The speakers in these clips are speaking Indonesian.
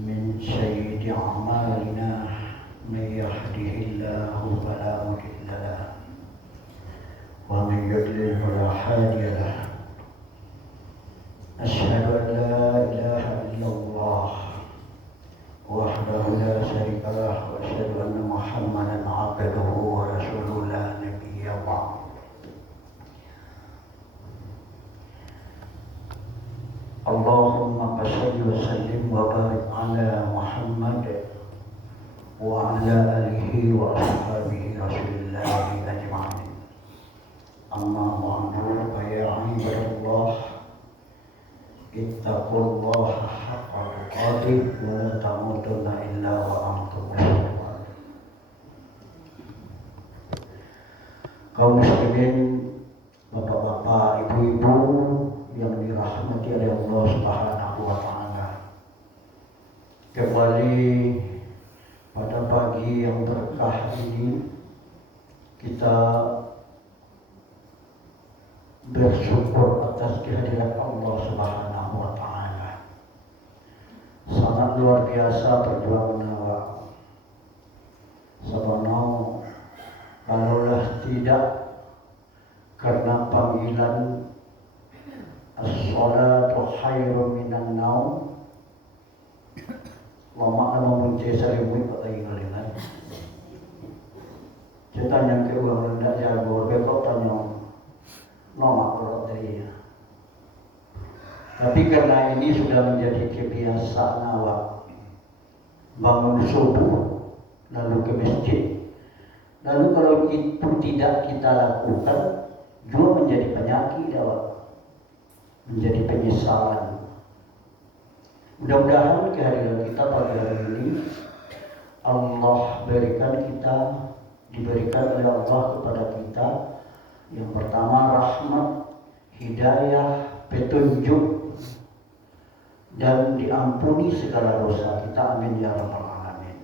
من سيد أعمالنا من يهده الله فلا مضل له ومن يضلل فلا هادي له. أشهد أن لا إله إلا الله وحده لا شريك له وأشهد أن محمدا عبده ورسوله لا نبي بعده. Allahumma salli wa sallim wa barik ala Muhammad wa ala alihi wa ashabihi rasulillahi ajma'in. Amma ba'du, fa ya ibadallah, ittaqullaha haqqa tuqatih wa la tamutunna illa wa antum muslimun. Kaum muslimin, bapak-bapak, ibu-ibu yang dirahmati oleh Allah Subhanahu wa taala. Kembali pada pagi yang berkah ini kita bersyukur atas kehadiran Allah Subhanahu wa taala. Sangat luar biasa perjuangan awak. Sabana kalaulah tidak karena panggilan as-salatu khairun minan naum, wa makna memuji salimui kata ingalingan. Saya tanya ke orang tidak jago, besok tanya nama kalau tadi. Tapi karena ini sudah menjadi kebiasaan awak, bangun subuh lalu ke masjid, lalu kalau itu tidak kita lakukan juga menjadi penyakit awak, menjadi penyesalan. Mudah-mudahan kehadiran kita pada hari ini Allah diberikan oleh Allah kepada kita yang pertama rahmat, hidayah, petunjuk, dan diampuni segala dosa kita. Amin ya rabbal alamin.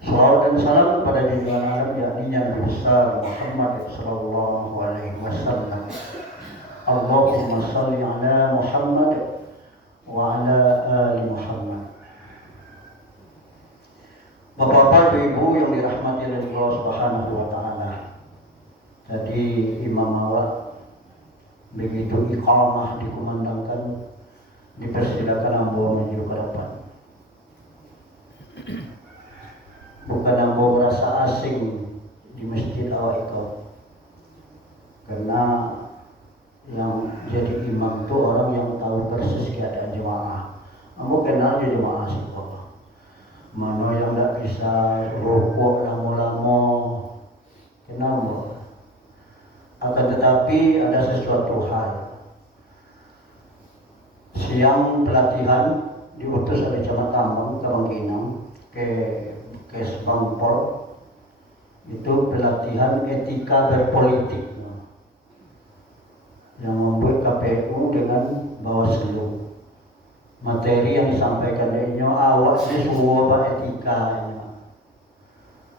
Salawat dan salam kepada junjungan alam yakni Nabi besar Muhammad sallallahu alaihi wasallam. Allahumma salli ala Muhammad wa ala ali Muhammad. Bapak-bapak, ibu yang dirahmati oleh Allah Subhanahu wa taala. Tadi imam awak begitu iqamah dikumandangkan, dipersilakan ambo menuju ke depan. Bukan ambo merasa asing di masjid awak itu, karena yang jadi imam itu orang yang tahu persis keadaan jemaah. Kamu kenal aja jemaah sih kok. Mana yang tidak bisa rukuk lama-lama, kenal mo. Akan tetapi ada sesuatu hal. Siang pelatihan diutus oleh Camat Tambang ke Bangkinang ke Sebangpol. Itu pelatihan etika berpolitik yang membuat KPU dengan Bawaslu. Materi yang disampaikan denyo awak disuruh etika,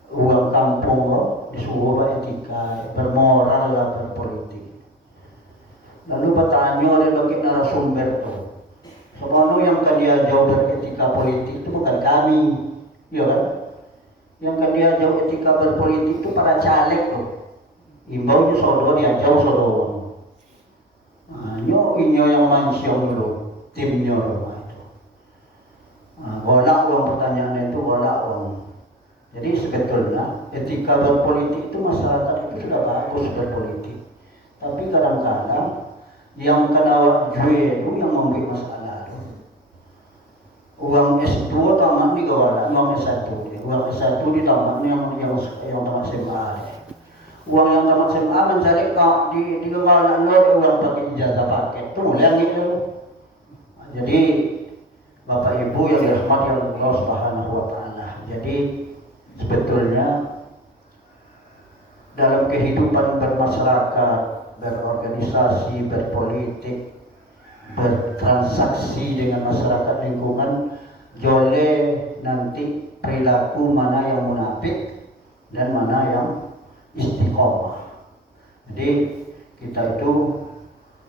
uang kampung disuruh etika, bermoral lah berpolitik. Lalu bertanya oleh bagi narasumber itu, semuanya yang dia jauh beretika politik itu bukan kami, ya kan? Yang dia jauh etika berpolitik itu para caleg tuh. Imbaunya sodor dia jauh sodor. Inyo yang mansyong dulu, timnya itu. Bolak uang pertanyaan itu bolak uang. Jadi sebetulnya etika berpolitik itu masyarakat itu sudah bagus berpolitik. Tapi kadang-kadang yang kena awak jual itu yang membuat masalah itu. Uang S2 tamat di kawalan, uang S1. Uang S1 di tamat yang tamat SMA. Uang yang tamat SMA mencari di kawalan uang pakai ijazah paket itu mulai gitu. Jadi Bapak Ibu yang dirahmati Allah Subhanahu wa taala. Jadi sebetulnya dalam kehidupan bermasyarakat, berorganisasi, berpolitik, bertransaksi dengan masyarakat lingkungan, jole nanti perilaku mana yang munafik dan mana yang istiqomah. Jadi kita itu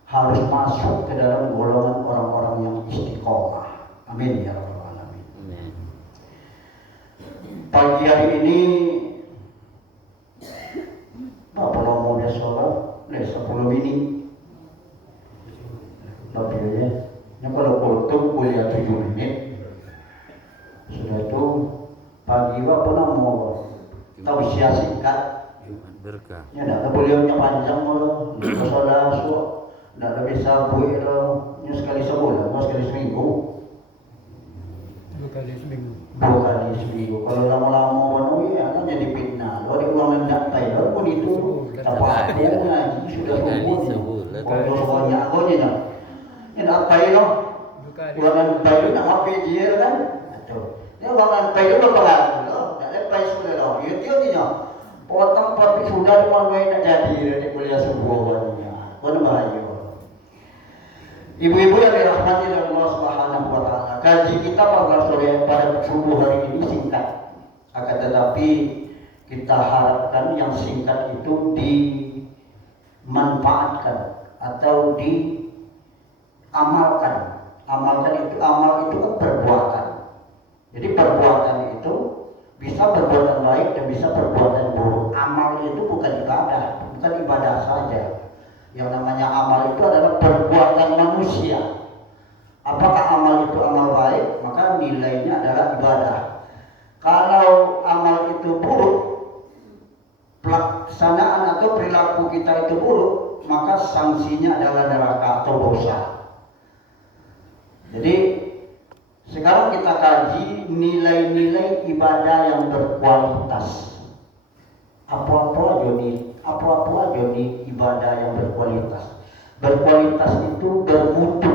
harus masuk ke dalam golongan orang-orang yang istiqomah. Amin ya rabbal alamin. pagi hari ini berapa lama dia sholat? 10 menit. Lebih ya. Ini kalau kultum kuliah 7 menit. Sudah itu pagi apa nama? Tausiah singkat. Berkah. Ya nak beliaunya panjang loh. Sholat subuh. Nak bisa buat loh. Ini sekali sebulan, sekali seminggu. 2 kali seminggu. 2 kali seminggu. Kalau lama-lama ya kan jadi fitnah. Kalau di uang hendak tayo pun itu apa ngaji sudah subuh. Kalau semuanya agonya. Ini nak tayo. Uang tayo nak apa dia kan? Betul. Ini uang tayo berapa loh? Nak lepas sudah loh. Itu dia. Potong tapi sudah cuma main nak jadi di kuliah subuh warnanya. Mana bahaya. Ibu-ibu yang dirahmati oleh Allah Subhanahu wa taala. Kaji kita pada subuh hari ini singkat. Akan tetapi kita harapkan yang singkat itu dimanfaatkan atau diamalkan. Amal itu kan perbuatan. Jadi perbuatan itu bisa perbuatan baik dan bisa perbuatan buruk. Amal itu bukan ibadah saja. Yang namanya amal itu adalah perbuatan manusia. Apakah amal itu amal baik, maka nilainya adalah ibadah. Kalau amal itu buruk, pelaksanaan atau perilaku kita itu buruk, maka sanksinya adalah neraka atau dosa. Jadi sekarang kita kaji nilai-nilai ibadah yang berkualitas. Apa-apa aja nih ibadah yang berkualitas. Berkualitas itu bermutu.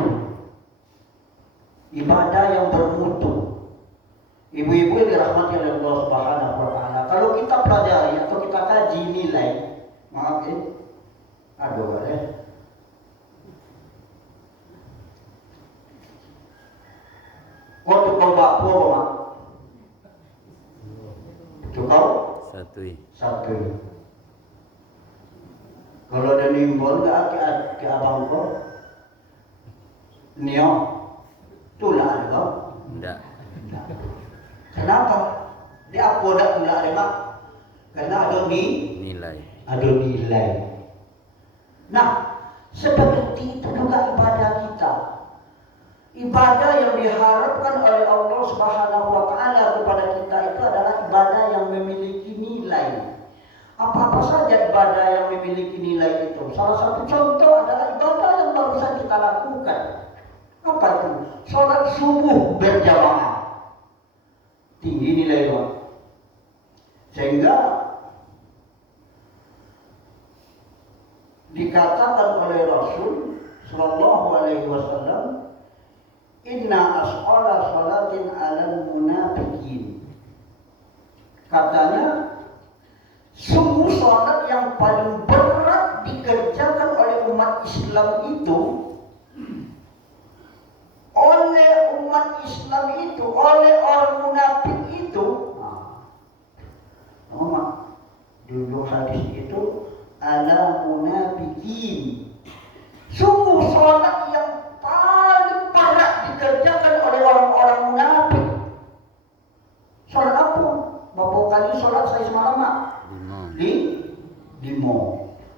Ibadah yang bermutu. Ibu-ibu yang dirahmati oleh Allah Subhanahu wa taala. Kalau kita pelajari atau kita kaji nilai, maaf ya. Aduh ya. Kau tukau bakpo mak. Tukau? Satu. Kalau ada nimbol ke abang kau, nio, tulah kau. Tidak. Kenapa? Dia apa dah tidak ada mak? Karena ada Nilai. Ada nilai. Nah, seperti itu juga ibadah kita. Ibadah yang diharapkan oleh Allah Subhanahu wa taala kepada kita itu adalah ibadah yang memiliki nilai. Apa-apa saja ibadah yang memiliki nilai itu. Salah satu contoh adalah ibadah yang barusan kita lakukan. Apa itu? Sholat subuh berjamaah. Tinggi nilai itu. Sehingga dikatakan oleh Rasul sallallahu alaihi wasallam, inna asqala sholatin 'alal munafiqin. Katanya, sungguh sholat yang paling berat dikerjakan oleh umat Islam itu, oleh orang munafik itu. Dulu hadis itu ala munafiqin. Sungguh sholat yang paling berat dikerjakan oleh orang-orang munafik. Sholat apa? Berapa kali sholat saya semalam mak? 5.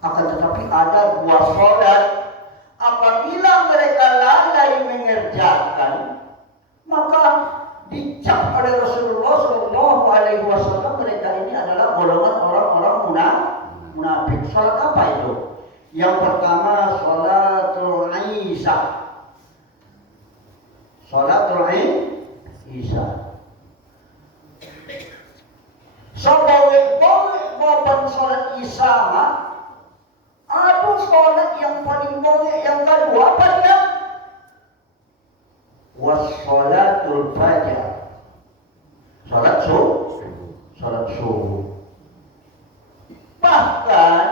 Akan tetapi ada 2 sholat. Apabila mereka lalai mengerjakan, maka dicap oleh Rasulullah Shallallahu Alaihi Wasallam mereka ini adalah golongan orang-orang munafik. Sholat apa itu? Yang pertama sholatul Isya. Sholatul Isya. Bawa sholat Isya mah, ada sholat yang paling boleh yang kedua apa dia? Wassolatul fajar. Sholat subuh. Bahkan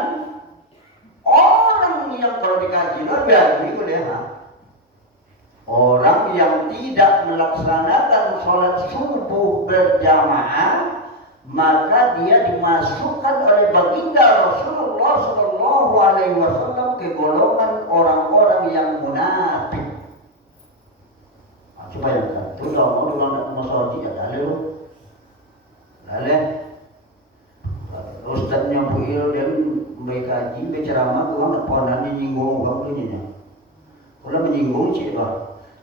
orang yang kalau dikaji orang yang tidak melaksanakan sholat subuh berjamaah, maka dia dimasukkan oleh baginda Rasulullah Shallallahu Alaihi Wasallam ke golongan orang-orang yang munafik. Supaya itu kalau mau dengan masalah dia ada Kalian Ustaznya Bu Il dan mereka kaji berceramah tuh ponan menyinggung orang ini nya. Kalau menyinggung sih Pak.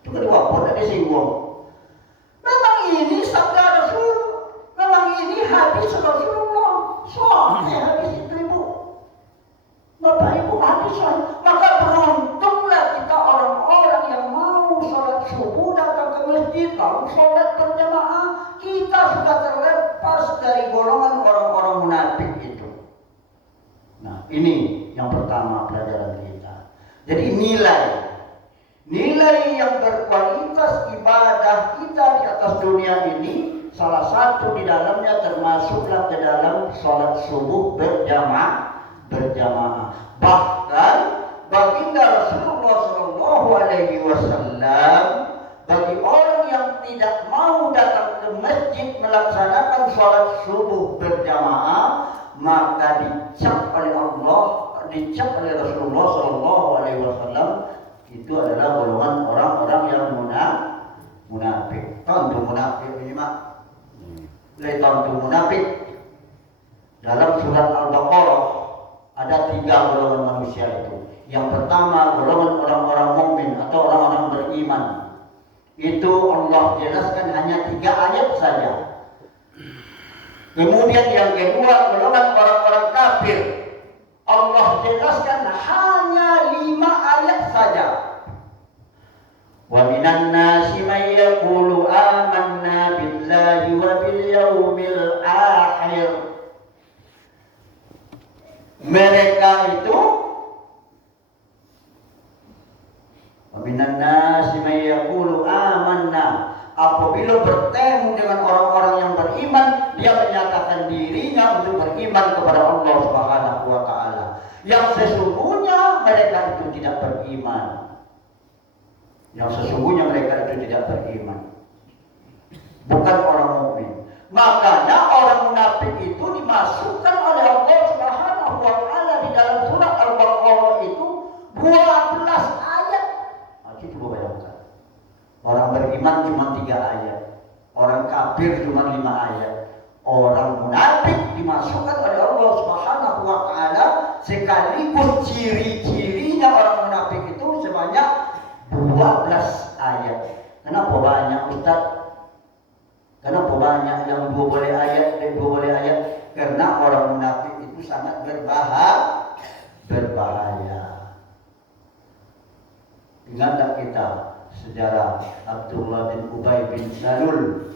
Itu kan wapun ada singgung. Memang ini sabda Rasul. Memang ini hadis Rasulullah. Soalnya hadis itu Ibu. Bapak Ibu hadis soalnya. Maka beruntunglah kita orang-orang yang mau sholat subuh datang ke masjid lalu sholat berjamaah. Kita sudah terlepas dari golongan orang-orang munafik itu. Nah, ini yang pertama pelajaran kita. Jadi nilai yang berkualitas ibadah kita di atas dunia ini, salah satu di dalamnya termasuklah ke dalam sholat subuh berjamaah. Bahkan baginda Rasulullah SAW bagi orang yang tidak mau datang ke masjid melaksanakan sholat subuh berjamaah, maka dicap oleh Rasulullah SAW itu adalah golongan orang-orang yang munafik. Tentu munafik ini mak. Tentu munafik. Dalam surat Al-Baqarah ada 3 golongan manusia itu. Yang pertama golongan orang-orang mukmin atau orang-orang beriman. Itu Allah jelaskan hanya 3 ayat saja. Kemudian yang kedua golongan orang-orang kafir. Allah jelaskan hanya 5 ayat saja. Wa minan nasi may yaqulu amanna billahi wa bil yaumil akhir. Mereka itu wa minan nasi may yaqulu amanna. Apabila bertemu dengan orang-orang yang beriman, dia menyatakan dirinya untuk beriman kepada Allah Subhanahu wa taala. Yang sesungguhnya mereka itu tidak beriman. Bukan orang mukmin. Makanya orang munafik itu dimasukkan oleh Allah Subhanahu wa taala di dalam surat Al-Baqarah itu 12 ayat. Coba bayangkan. Orang beriman cuma 3 ayat. Orang kafir cuma 5 ayat. Orang munafik dimasukkan oleh Allah Subhanahu wa taala sekaligus ciri-cirinya orang munafik itu sebanyak 12 ayat. Kenapa banyak Ustaz? Kenapa banyak yang 12 ayat dan 12 ayat? Karena orang munafik itu sangat berbahaya. Ingat tak kita sejarah Abdullah bin Ubay bin Salul?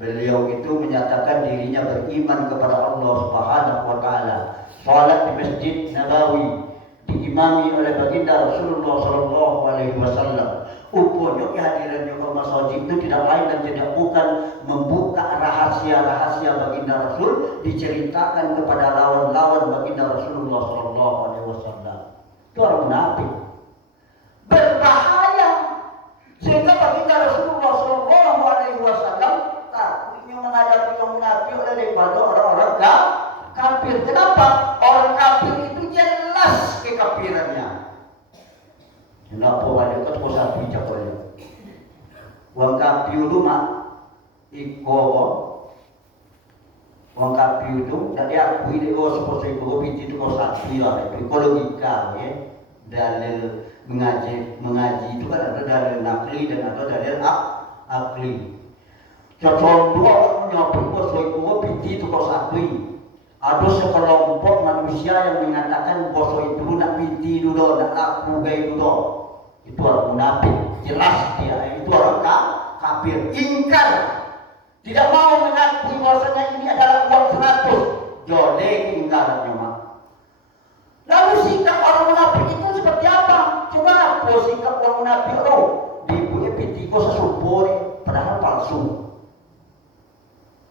Beliau itu menyatakan dirinya beriman kepada Allah Subhanahu wa taala. Salat di Masjid Nabawi diimami oleh baginda Rasulullah sallallahu alaihi wasallam. Upaya kehadirannya ke masjid itu tidak lain dan tidak bukan membuka rahasia-rahasia baginda Rasul diceritakan kepada lawan-lawan baginda Rasulullah sallallahu alaihi wasallam. Itu orang munafik. Berbahaya. Sehingga baginda Rasulullah sallallahu alaihi wasallam takutnya menghadapi orang munafik daripada orang-orang kafir. Kenapa? Orang kafir itu jelas kekafirannya. Kenapa wajah kau sapi cakolnya? Wang kafir itu mak wang kafir itu jadi aku ini seperti itu kau sapi lah. Itu logika ya. Dalil mengaji itu kan ada dalil nakli dan ada dalil akli. Contoh menyebut boso itu kau sapi. Ada sekelompok manusia yang mengatakan boso itu nak binti dulu, nak laku gay dulu. Itu orang munafik, jelas dia. Itu orang kafir, ingkar, tidak mau mengakui bahwasanya ini adalah uang 100. Jolek ingkarannya mak. Lalu sikap orang munafik itu seperti apa? Kenapa sikap orang munafik itu? Dibuat pitiko sesumpur, padahal palsu.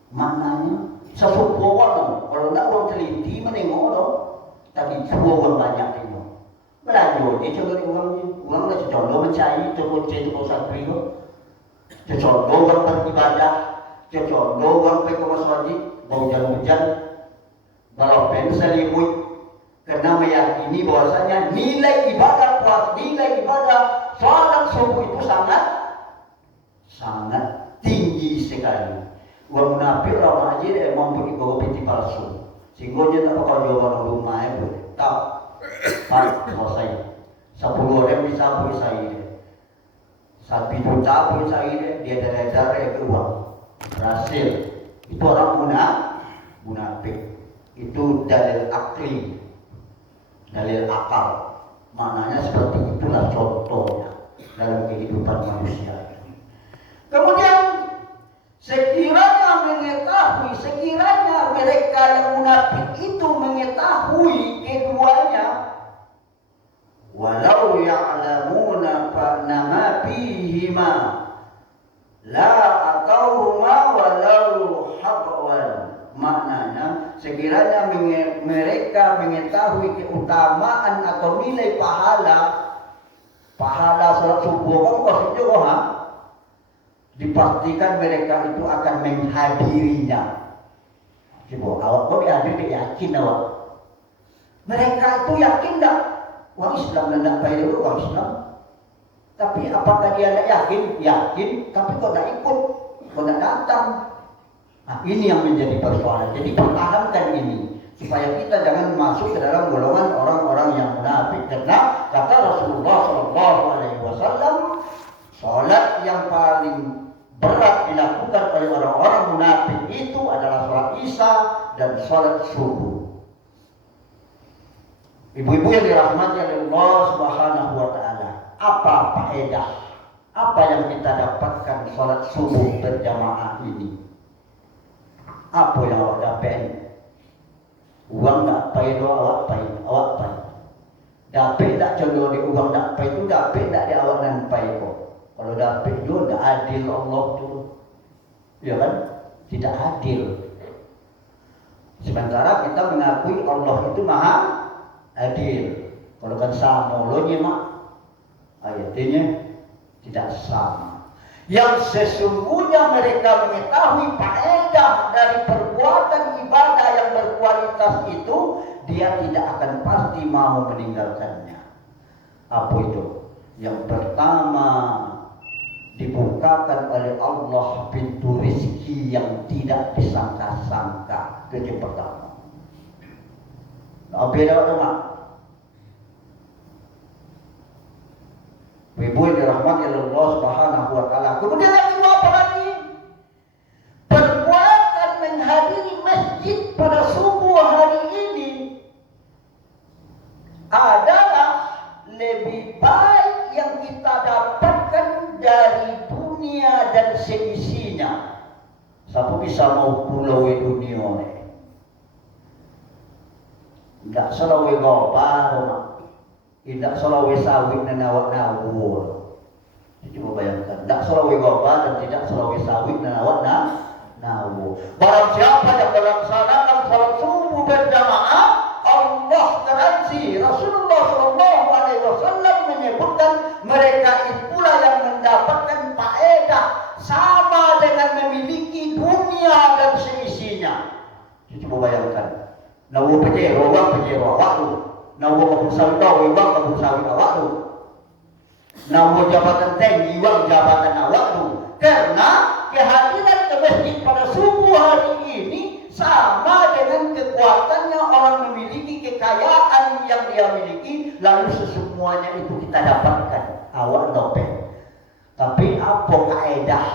Maknanya sesumpur kalau tidak orang teliti menengok dong. Tapi orang banyak tengok. Belajar dia coba uangnya contoh mencari contoh satu itu. Contoh orang beribadah, contoh orang pergi ke masjid, hujan-hujan, balapan selimut. Karena meyakini bahwasanya nilai ibadah sholat subuh itu sangat tinggi sekali. Wong munafik lama aja dia mampu dibawa piti palsu. Sehingga dia tak bakal jawaban rumah itu. Tak, selesai. 10 orang bisa saya. 1 juta pun saya dia dari ke uang. Berhasil. Itu orang munafik. Itu dalil akli, dalil akal. Maknanya seperti itulah contohnya dalam kehidupan manusia. Kemudian sekiranya mereka yang munafik itu mengetahui keduanya, walau ya'lamuna nama fihima la atauhuma walau habwan. Maknanya sekiranya mereka mengetahui keutamaan atau nilai pahala salat subuh kan maksudnya dipastikan mereka itu akan menghadirinya. Coba awak kok hadir yakin awak. Mereka itu yakin tak? Orang Islam tidak baik dulu orang Islam. Tapi apakah dia tidak yakin? Yakin, tapi kok tidak ikut, kok tidak datang. Nah, ini yang menjadi persoalan. Jadi pertahankan ini supaya kita jangan masuk ke dalam golongan orang-orang yang munafik. Karena kata Rasulullah SAW, salat yang paling berat dilakukan oleh orang-orang munafik itu adalah salat Isya dan salat subuh. Ibu-ibu yang dirahmati oleh Allah Subhanahu wa taala, apa faedah? Apa yang kita dapatkan salat subuh berjamaah ini? Apa yang awak dapat? Uang tak payah doa awak payah. Dapat tak contoh di uang tak payah itu dapat tak di awak dan payah kok. Kalau dapat juga tak adil Allah tu, ya kan? Tidak adil. Sementara kita mengakui Allah itu maha adil. Kalau kan sama lo mak ayatnya tidak sama. Yang sesungguhnya mereka mengetahui faedah dari perbuatan ibadah yang berkualitas itu, dia tidak akan pasti mau meninggalkannya. Apa itu? Yang pertama, dibukakan oleh Allah pintu rezeki yang tidak disangka-sangka. Itu yang pertama. Nah, beda sama. Ibu yang dirahmati oleh Allah Subhanahu wa taala. Kemudian yang kedua apa lagi? Perbuatan menghadiri masjid pada subuh hari ini adalah lebih baik yang kita dapatkan dari dunia dan seisinya. Siapa bisa mau pulau dunia ni? Tak selalu gopar. Tidak selalu sawit dan awak nawur. Coba bayangkan, tidak selalu gopal dan tidak selalu sawit dan awak nawur. Barang siapa yang melaksanakan salat subuh berjamaah, Allah garansi. Rasulullah SAW menyebutkan mereka itulah yang mendapatkan faedah sama dengan memiliki dunia dan seisinya. Coba bayangkan, nawur pejero waktu. Nawar kabut sawit awak, iwang kabut sawit awak tu. Nawar jabatan tinggi, iwang jabatan awak tu. Karena kehadiran ke masjid pada subuh hari ini sama dengan kekuatannya orang memiliki kekayaan yang dia miliki, lalu sesemuanya itu kita dapatkan. Awak nopel. Tapi apa kaedah?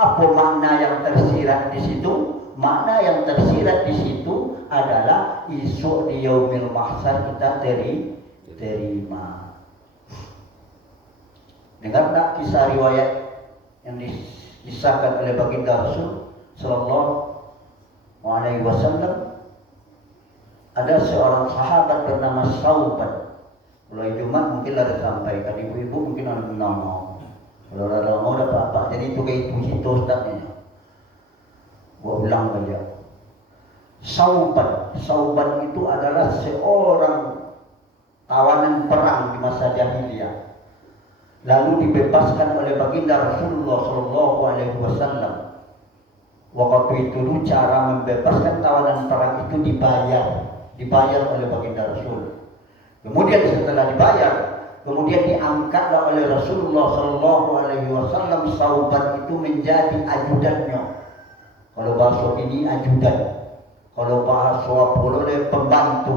Apa makna yang tersirat di situ? Makna yang tersirat di situ adalah esok di yaumil mahsyar kita terima. Dengar tak kisah riwayat yang disahkan oleh baginda Rasul Sallallahu Alaihi Wasallam? Ada seorang sahabat bernama Sauban. Kalau Jumat mungkin ada sampaikan, ibu-ibu mungkin ada nama. Kalau ada mau dapat apa? Jadi itu kayak itu situ ustaznya. Gua ulang saja. Sauban itu adalah seorang tawanan perang di masa jahiliyah. Lalu dibebaskan oleh baginda Rasulullah Sallallahu Alaihi Wasallam. Waktu itu cara membebaskan tawanan perang itu dibayar oleh baginda Rasul. Kemudian setelah dibayar, kemudian diangkatlah oleh Rasulullah Sallallahu Alaihi Wasallam Sauban itu menjadi ajudannya. Kalau bahasa ini ajudan. Kalau bahasa Apollo pembantu.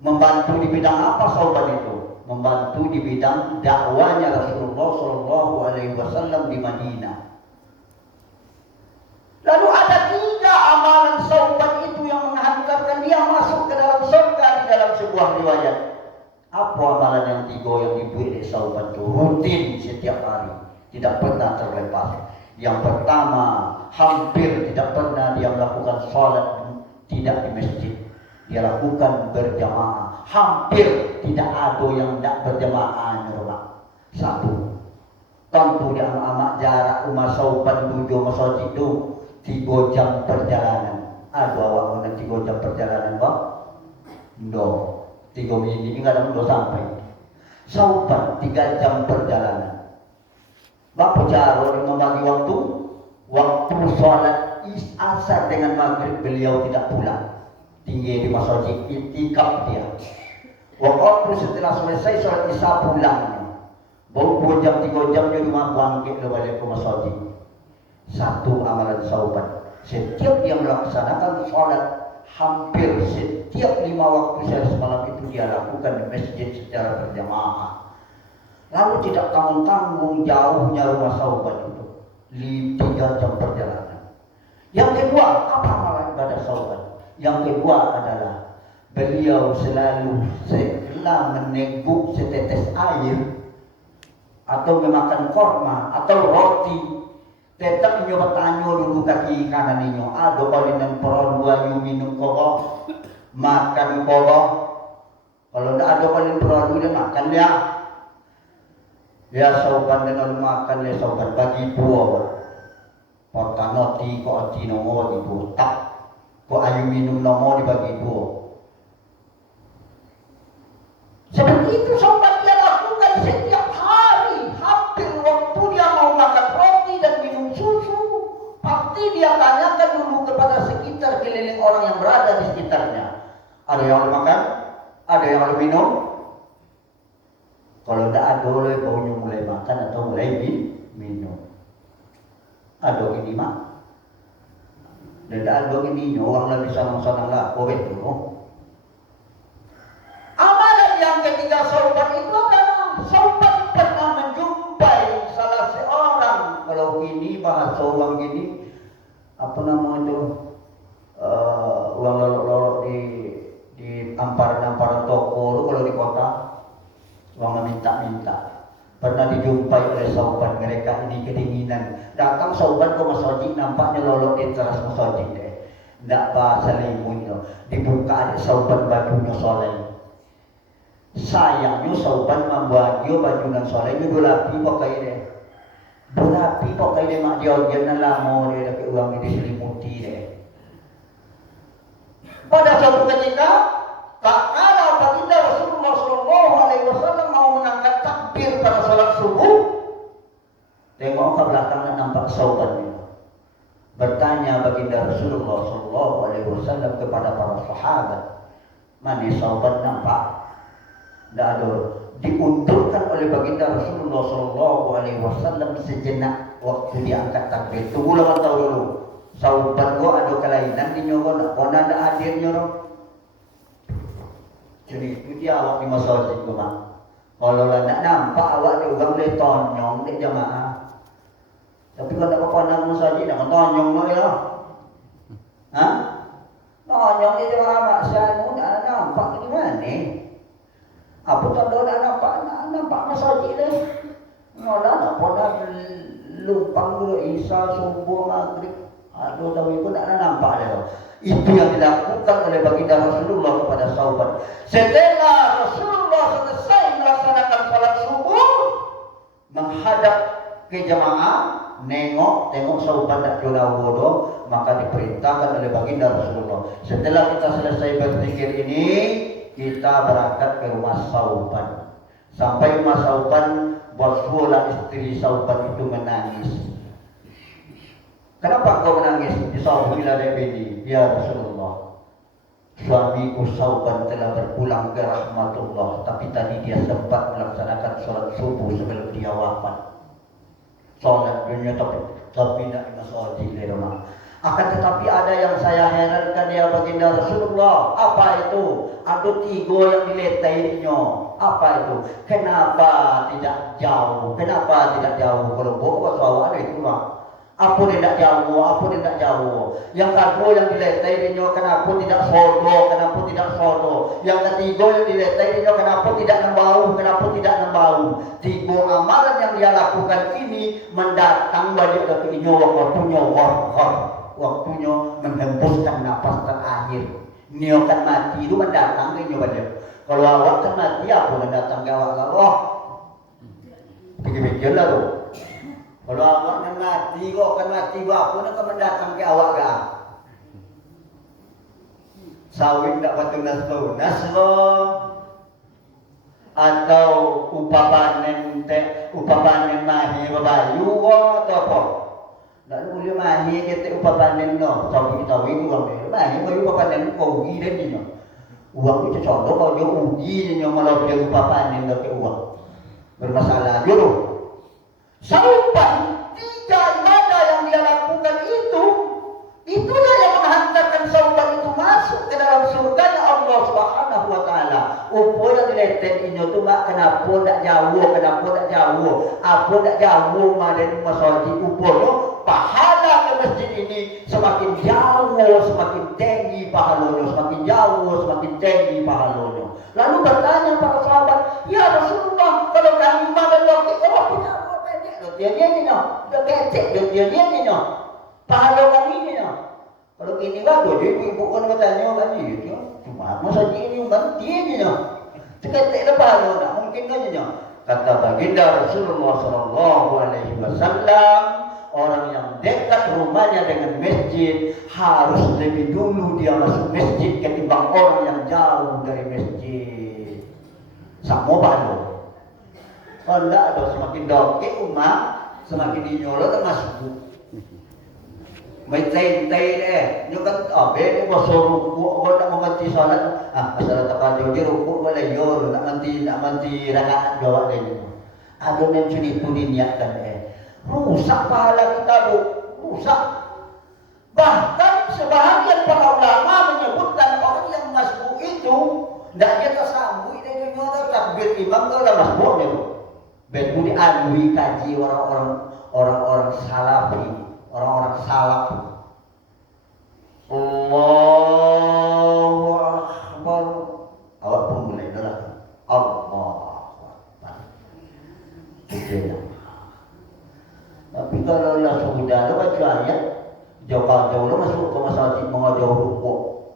Membantu di bidang apa sauban itu? Membantu di bidang dakwanya Rasulullah Shallallahu Alaihi Wasallam di Madinah. Lalu ada 3 amalan sauban itu yang menghantarkan dia masuk ke dalam surga di dalam sebuah riwayat. Apa amalan yang 3 yang dibuat di sauban itu? Rutin setiap hari, tidak pernah terlepas. Yang pertama, hampir tidak pernah dia melakukan sholat tidak di masjid. Dia lakukan berjamaah. Hampir tidak ada yang tidak berjamaah di rumah. 1. Tentu dia amat jarak rumah sauban tujuh masjid itu 3 jam perjalanan. Ada awak mana 3 jam perjalanan bang? No. 3 menit ini kadang udah sampai. Sauban 3 jam perjalanan. Bapak cara membagi waktu? Waktu sholat asar dengan maghrib beliau tidak pulang. Tinggi di masjid, itikaf dia. Waktu setelah selesai sholat isya pulangnya. Baru 2 jam 3 jam dia rumah bangkit balik ke masjid. 1 amalan sauban. Setiap dia melaksanakan sholat, hampir setiap 5 waktu sehari semalam itu dia lakukan di masjid secara berjamaah. Lalu tidak tanggung-tanggung jauhnya rumah sauban itu 3 jam perjalanan. Yang kedua, apa amalan ibadah sauban? Yang kedua adalah beliau selalu setelah meneguk setetes air atau memakan korma atau roti, tetap inyo bertanya dulu kaki kanan inyo. Ada kali nang peron dua minum koko, makan koko. Kalau tidak ada kali peron dia makan dia. Dia sauban dengan makan dia sauban bagi 2. Portanoti ko ati nomo di 2 tak. Ko ayu minum nomo dibagi 2. Seperti itu sauban dia lakukan setiap hari. Hampir waktu dia mau makan roti dan minum susu, pasti dia tanyakan dulu kepada sekitar keliling orang yang berada di sekitarnya. Ada yang mau makan? Ada yang mau minum? Kalau tidak ada, baunya mulai makan atau mulai minum. Ada ini mak. Dan tidak ada ini, orang lebih sanang-sanang lah, kowe itu. Amalan yang ketiga sauban itu adalah sauban pernah menjumpai salah seorang. Kalau ini bahasa orang gini, apa namanya itu? Orang lorok-lorok di amparan-amparan toko, kalau di kota. Orang minta-minta. Pernah dijumpai oleh sauban, mereka ini kedinginan. Datang sauban ke masjid, nampaknya lolok di teras masjid deh. Tidak bahasa limunnya. Dibuka ada sauban bajunya soleh. Sayangnya sauban membuat dia bajunya soleh. Ini berapi pakai deh. Berapi pakai deh mak dia jangan lama dia dapat uang ini diselimuti deh. Pada suatu ketika, tak kala baginda Rasulullah Shallallahu Alaihi Wasallam mau mengangkat takbir pada salat subuh, tengok ke belakangnya nampak sauban itu. Bertanya baginda Rasulullah Shallallahu Alaihi Wasallam kepada para sahabat, mana sauban nampak? Tidak ada. Diundurkan oleh baginda Rasulullah Shallallahu Alaihi Wasallam sejenak waktu diangkat takbir. Tunggu 8 tahun dulu. Sauban gua ada kelainan di nyoron, kau ada hadir nyoron. Jadi itu dia awak di masjid tu mak. Kalau lah nak nampak awak ni orang boleh tonyong di jamaah. Tapi kalau tak pandang masjid nak tonyong lah ya. Ha? Tonyong di jamaah mak saya mu nak nampak di mana? Apa tak ada nak nampak masjid dah. Ngolah nak pandang lumpang dulu Isya subuh maghrib. Aduh tahu itu nak nampak dah. Itu yang dilakukan oleh baginda Rasulullah kepada sauban. Setelah Rasulullah selesai melaksanakan salat subuh, menghadap ke jamaah, tengok sauban tak jual bodoh, maka diperintahkan oleh baginda Rasulullah. Setelah kita selesai berzikir ini, kita berangkat ke rumah sauban. Sampai rumah sauban, boswola istri sauban itu menangis. Kenapa kau menangis? Disaubilah Nabi, ya Rasulullah. Suamiku sauban telah berpulang ke rahmatullah, tapi tadi dia sempat melaksanakan sholat subuh sebelum dia wafat. Sholat dunia tapi tidak di masjid di rumah. Akan tetapi ada yang saya herankan ya baginda Rasulullah. Apa itu? Ada 3 yang diletainya. Apa itu? Kenapa tidak jauh? Kenapa tidak jauh? Kalau bawa awak ada itu lah. Apa tidak jauh? Apa tidak jauh? Yang kedua yang diletainya kenapa tidak sodo? Kenapa tidak sodo? Yang ketiga yang diletainya kenapa tidak nembau? Kenapa tidak nembau? 3 amalan yang dia lakukan ini mendatang balik ke inyo waktunya waktunya menghembuskan nafas terakhir. Nio kan mati itu mendatang ke inyo balik. Kalau awak kan mati apa mendatang ke awak Allah? Pikir-pikir lah tu. Kalau awak kan mati kok kan mati apa nak mendatang ke awak gak? Sawit tak patut nas atau upapanen mahi babayu atau apa? Lalu boleh mahi kita upapanen no, sawi itu uang mahi bayu upapanen kau ugi dan ni no. Uang itu contoh kalau dia ugi ni malah dia upapanen no ke uang bermasalah dulu. Sampai 3 ibadah yang dia lakukan itulah yang menghantarkan sauban itu masuk ke dalam surga Allah Subhanahu wa taala. Apa yang diletak ini tu mak kenapa tak jauh? Apa tak jauh maden masjid upono pahala ke masjid ini semakin jauh semakin tinggi pahalanya, semakin jauh semakin tinggi pahalanya. Lalu bertanya para sahabat, "Ya Rasulullah, kalau kami makan roti tidak dia ni no, dia kecek dia ni no. Pahala kami ni no. Kalau ini bagus, ibu kan bertanya lagi, cuma masa ini mati ni no. Kecek dah pahala tak mungkin kan ni no. Kata baginda Rasulullah sallallahu alaihi wasallam, orang yang dekat rumahnya dengan masjid harus lebih dulu dia masuk masjid ketimbang orang yang jauh dari masjid. Sama pahala. Kalau tidak ada semakin doke umat, semakin dinyolot masuk. Macam ni kan beda pasal ruku, kalau tak mengerti solat, masalah terkadang dia ruku boleh yor, tak mengerti rakaat jawab dia. Ada macam itu diniatkan rusak pahala kita rusak. Bahkan sebahagian para ulama menyebutkan orang yang masbuk itu tidak dia tersambung dia nyolot takbir imam tu dah masbuk dia. Betul dialui kaji orang-orang salafi, orang-orang salaf. Allahu Akbar. Awak pun mulai dah. Allahu Akbar. Tapi kalau lah sudah lo baca ayat, jauh-jauh lo masuk ke masjid mengajar rukuk.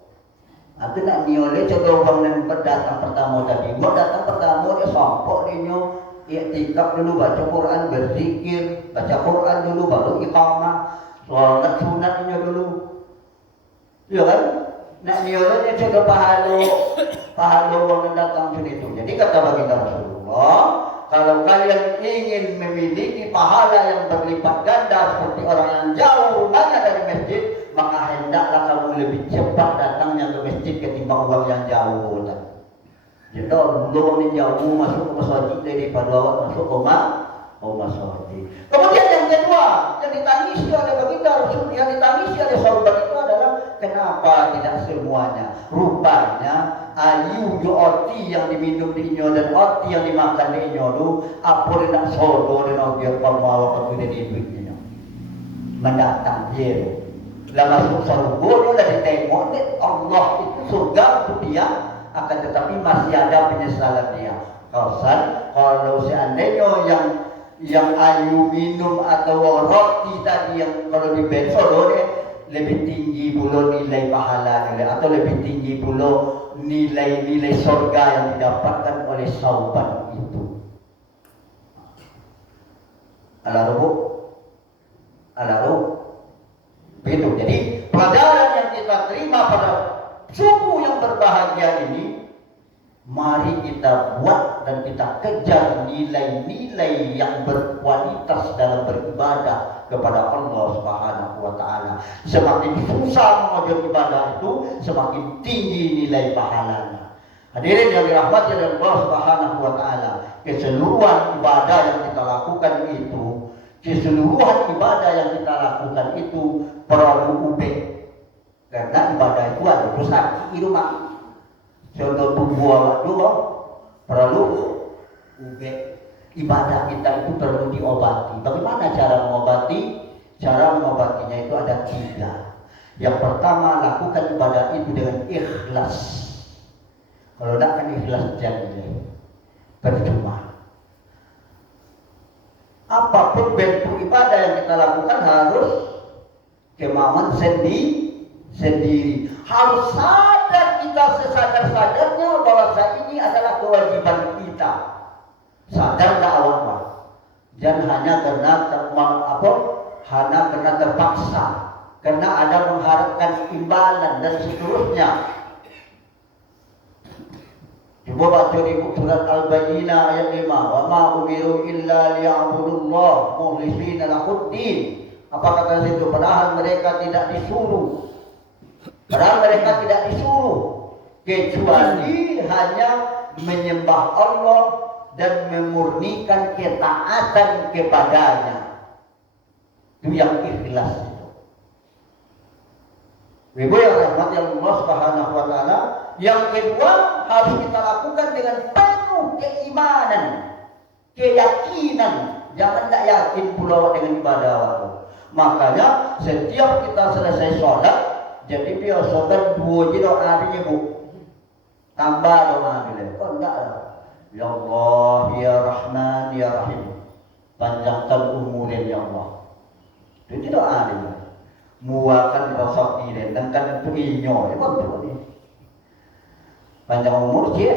Aku nak nioleh coba orang yang datang pertama tadi. Mau datang pertama dia sampok dia i'tikaf dulu, baca Quran, berzikir, baca Quran dulu, baru iqamah, sholat sunatnya dulu. Ya kan? Nak niolanya sudah pahala orang datang ke situ. Jadi kata baginda Rasulullah, kalau kalian ingin memiliki pahala yang berlipat ganda seperti orang yang jauh rumahnya dari masjid, maka hendaklah kamu lebih cepat datangnya ke masjid ketimbang orang yang jauh. Jadi belum jauh masuk ke masjid daripada awak masuk ke masjid. Kemudian yang kedua yang ditangisi oleh baginda Rasul, yang ditangisi oleh sahabat itu adalah kenapa tidak semuanya. Rupanya ayu oti yang diminum di inyo dan oti yang dimakan di inyo tu apa nak sodo dan biar kamu awak aku di duitnya. Mendatang dia. Lah masuk surga lah ditengok Allah itu surga untuk dia. Akan tetapi masih ada penyesalan dia. Kalau seandainya yang ayu minum atau roti tadi yang kalau di bensodo lebih tinggi pula nilai pahala atau lebih tinggi pula nilai surga yang didapatkan oleh sauban itu. Alaruh. Begitu. Jadi pelajaran yang kita terima pada suku yang berbahagia ini, mari kita buat dan kita kejar nilai-nilai yang berkualitas dalam beribadah kepada Allah Subhanahu wa taala. Semakin susah mengajar ibadah itu, semakin tinggi nilai pahalanya. Hadirin yang dirahmati oleh Allah Subhanahu wa taala, keseluruhan ibadah yang kita lakukan itu Keseluruhan ibadah yang kita lakukan itu perlu ubek. Karena ibadah itu ada dosa di rumah. Contoh tubuh awak dulu perlu ubek. Ibadah kita itu perlu diobati. Bagaimana cara mengobati? Cara mengobatinya itu ada 3. Yang pertama, lakukan ibadah itu dengan ikhlas. Kalau tidak kan ikhlas jangan percuma. Apapun bentuk ibadah yang kita lakukan harus kemauan sendiri. Harus sadar kita sesadar-sadarnya bahwa ini adalah kewajiban kita. Sadarlah awak. Jangan hanya karena terpaksa, karena ada mengharapkan imbalan dan seterusnya. Coba baca di surat Al-Bayyinah ayat 5. Wa ma umiru illa liya'budullah mukhlishina lahuddin. Apa kata situ? Padahal mereka tidak disuruh. Kecuali hanya menyembah Allah dan memurnikan ketaatan kepadanya. Itu yang ikhlas itu. Ibu yang rahmati Allah Subhanahu wa taala, yang kedua harus kita lakukan dengan penuh keimanan, keyakinan. Jangan tak yakin pula dengan ibadah waktu. Makanya setiap kita selesai sholat, jadi biasakan 2 doa ini bu, tambah doa ini. Kok enggak lah? Ya Allah, ya Rahman, ya Rahim, panjangkan umurnya ya Allah. Itu doa ini. Muakan rasa ini, tentang itu inyo, betul ni. Panjang umur je,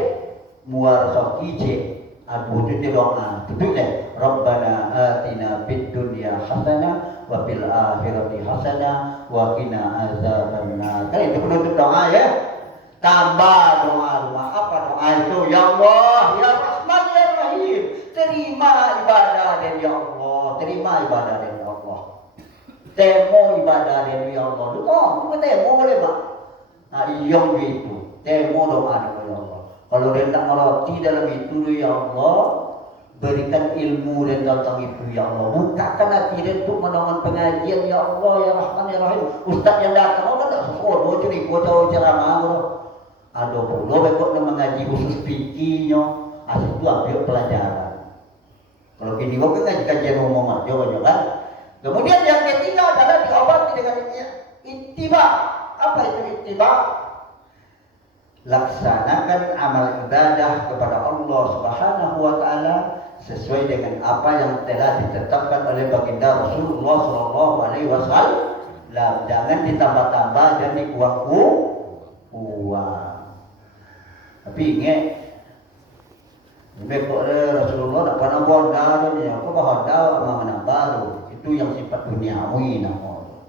muar rasa je, aduh itu doa. Betul deh. Rabbana atina fid dunya hasanah wa fil akhirati hasanah wa qina azabannar. Kan itu penutup doa ya. Tambah doa. Apa doa itu? Ya Allah, ya Rahman, ya Rahim, terima ibadah dari ya Allah, terima ibadah dari Allah. Temo ibadah dari Allah. Lu kok temo boleh pak? Nah iyong gitu. Temo doa dari Allah. Kalau dia tak ngerti dalam itu ya Allah, berikan ilmu dan tentang itu ya Allah. Bukakan hati dia untuk menonton pengajian ya Allah, ya Rahman, ya Rahim. Ustaz yang datang kan tak sesuatu curi kocau ceramah. Ada pula bekok nak mengaji khusus fikihnya. Asyik tu ambil pelajaran. Kalau kini kau kan kajian umum aja banyak kan. Kemudian yang ketiga adalah diobati dengan ittiba. Apa itu ittiba? Laksanakan amal ibadah kepada Allah Subhanahu wa taala sesuai dengan apa yang telah ditetapkan oleh baginda Rasulullah sallallahu alaihi wasallam. Jangan ditambah-tambah dan dikuang-kuang. Tapi ingat, kok Rasulullah tak pernah bodoh ni, apa bodoh mana baru. Itu yang sifat duniawi namanya.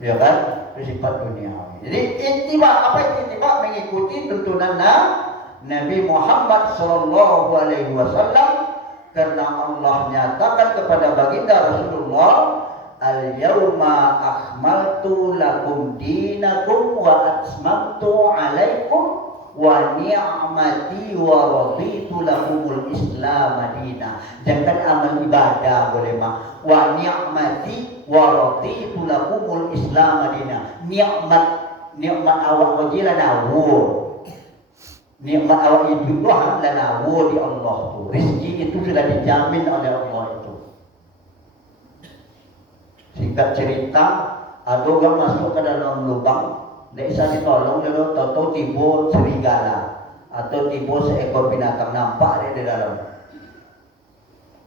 Ya kan? Itu sifat duniawi. Jadi ittiba, apa itu ittiba? Mengikuti tuntunan Nabi Muhammad sallallahu alaihi wasallam, karena Allah nyatakan kepada baginda Rasulullah, al-yawma akmaltu lakum dinakum wa atmamtu alaikum wa ni'mati wa raditu lakumul Islam madina. Jangan amal ibadah boleh mak. Wa ni'mati wa raditu lakumul Islam madina. Nikmat awak wajila nawur. Nikmat awak hidup tu hamla nawur di Allah tu. Rezeki itu sudah dijamin oleh Allah itu. Singkat cerita, ada orang masuk ke dalam lubang. Tidak bisa ditolong dulu, tahu timbul serigala atau timbul seekor binatang nampak di dalam.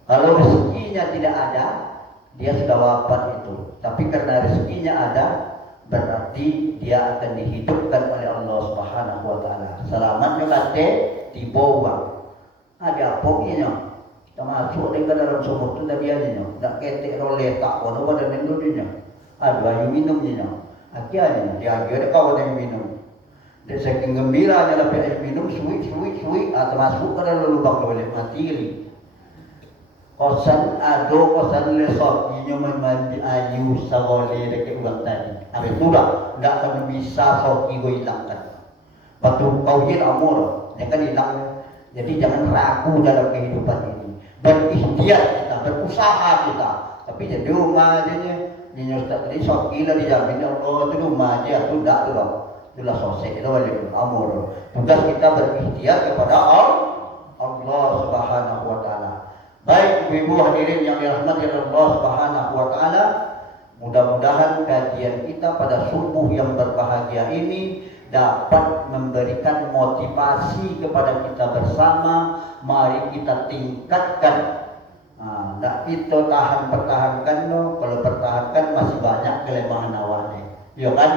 Kalau rezekinya tidak ada, dia sudah wafat itu. Tapi karena rezekinya ada, berarti dia akan dihidupkan oleh Allah Subhanahu wa taala. Selamatnya kate dibawa. Ada apa ini? Kita masuk ke dalam sumur itu tadi aja. Tak ketek roletak pada badan Indonesia. Ada air minumnya. Akhirnya dia ada kawan yang minum. Dia saking gembiranya dapat air minum, suwi, termasuk ke dalam lubang boleh mati. Kosan lesot, ini mandi ayu sawali dekat ulang tadi. Habis itu dah, tidak akan bisa soki gue hilangkan. Batu kau je amor, dia kan hilang. Jadi jangan ragu dalam kehidupan ini. Berikhtiar kita. berusaha kita. Tapi jadi rumah aja nih. Ini Ustaz tadi sok gila dijamin Allah itu rumah aja, itu enggak tuh loh. Itulah sosek itu wali amur. Tugas kita berikhtiar kepada Allah Subhanahu wa taala. Baik ibu hadirin yang dirahmati Allah Subhanahu wa taala, mudah-mudahan kajian kita pada subuh yang berbahagia ini dapat memberikan motivasi kepada kita bersama. Mari kita tingkatkan. Nah, kita pertahankan no. Kalau pertahankan masih banyak kelemahan awalnya, ya kan?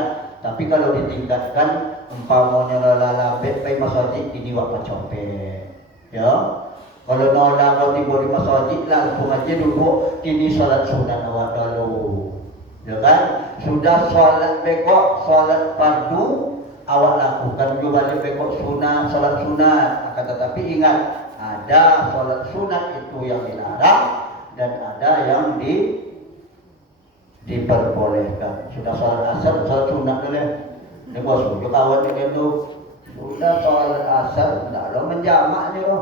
Tapi kalau ditingkatkan, umpamanya lala baik masjid ini waktu copet, ya. Kalau nolak kau tiba di masjid langsung aja dulu ini salat sunat awak dulu, ya kan? Sudah salat bekok, salat fardu awak lakukan juga balik bekok sunat, salat sunat. Akan tetapi ingat, ada salat sunat itu yang dilarang dan ada yang diperbolehkan. Sudah salat asar, salat sunat dulu. Ini bos, juga kawan itu sudah salat asar, tidak lo menjamak je lo.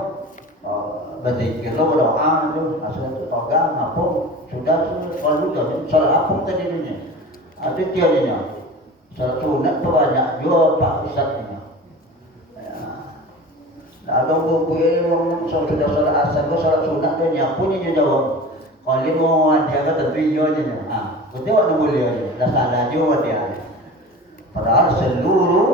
Berzikir lo berdoa tu, asal tu toga, ngapung, sudah kalau tu salat apung tadi dunia. Ada tiada salat sunat tu banyak juga Pak Ustaz ini. Ada buku orang sudah salat asar, salat sunat tu nyapu ni jawab. Kalau mau dia kata tentu je. Betul tak boleh je. Dah salah juga dia. Padahal seluruh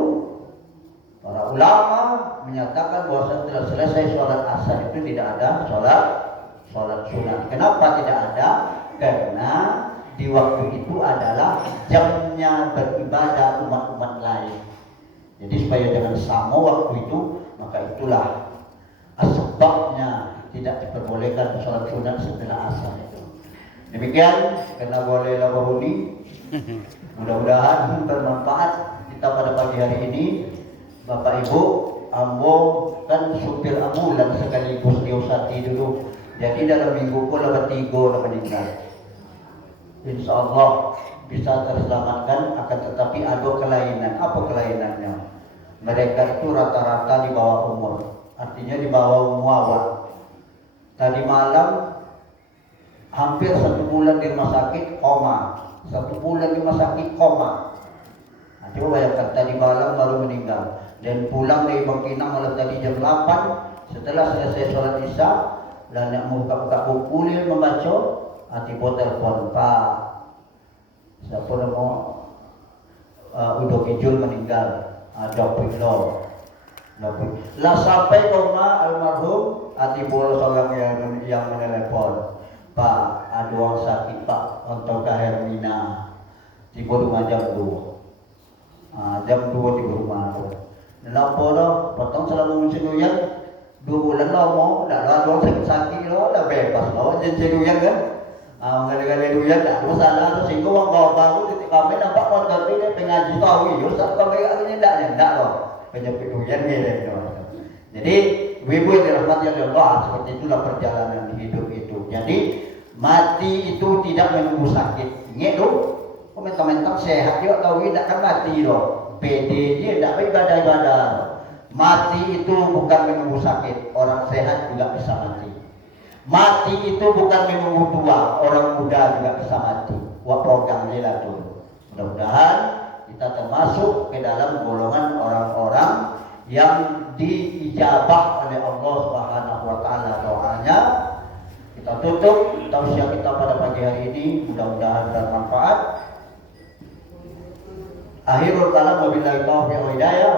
para ulama menyatakan bahwa setelah selesai sholat asar itu tidak ada sholat sunat. Kenapa tidak ada? Karena di waktu itu adalah jamnya beribadah umat-umat lain. Jadi supaya jangan sama waktu itu, maka itulah sebabnya tidak diperbolehkan sholat sunat setelah asar itu. Demikian, karena bolehlah berhuni. Mudah-mudahan bermanfaat kita pada pagi hari ini. Bapak Ibu, ambo kan supir ambulan sekaligus diusati dulu. Jadi dalam minggu pun lepas 3 dah meninggal. Insya Allah bisa terselamatkan, akan tetapi ada kelainan. Apa kelainannya? Mereka itu rata-rata di bawah umur, artinya di bawah umur awal. Tadi malam hampir 1 bulan di rumah sakit koma. 1 bulan di rumah sakit koma. Nah, coba bayangkan tadi malam baru meninggal. Dan pulang dari Bangkinang malam tadi jam 8. Setelah selesai sholat isya, dan nak buka-buka buku dia membaca, tiba telefon, Pak, siapa nama Udo Kijul meninggal. Jawab lo. Lah sampai ke rumah almarhum, tiba seorang yang menelepon, Pak, ada orang sakit Pak, untuk ke Hermina. Tiba rumah jam 2. Jam 2 di rumah tu. Kenapa dah? Potong selama musim hujan 2 bulan lama, dah lah orang sakit lo, dah bebas lo, jadi hujan kan? Kali-kali hujan tak masalah tu. Sehingga orang baru ketika kami nampak motor tu dia pengaji tahu, Ustaz kami agaknya tak lo. Penyakit hujan ni tu. Jadi ibu yang dirahmati Allah, seperti itulah perjalanan hidup itu. Jadi mati itu tidak menunggu sakit. Ingat tu, mentang-mentang sehat juga tahu tak akan mati lo. PD je tak ibadah-ibadah. Mati itu bukan menunggu sakit, orang sehat juga bisa mati. Mati itu bukan menunggu tua, orang muda juga bisa mati. Wah program ni lah tu. Mudah-mudahan kita termasuk ke dalam golongan orang-orang yang diijabah oleh Allah Subhanahu wa taala doanya. Kita tutup tausiah kita pada pagi hari ini, mudah-mudahan bermanfaat. Akhirul kalam wabillahi taufiq wal hidayah.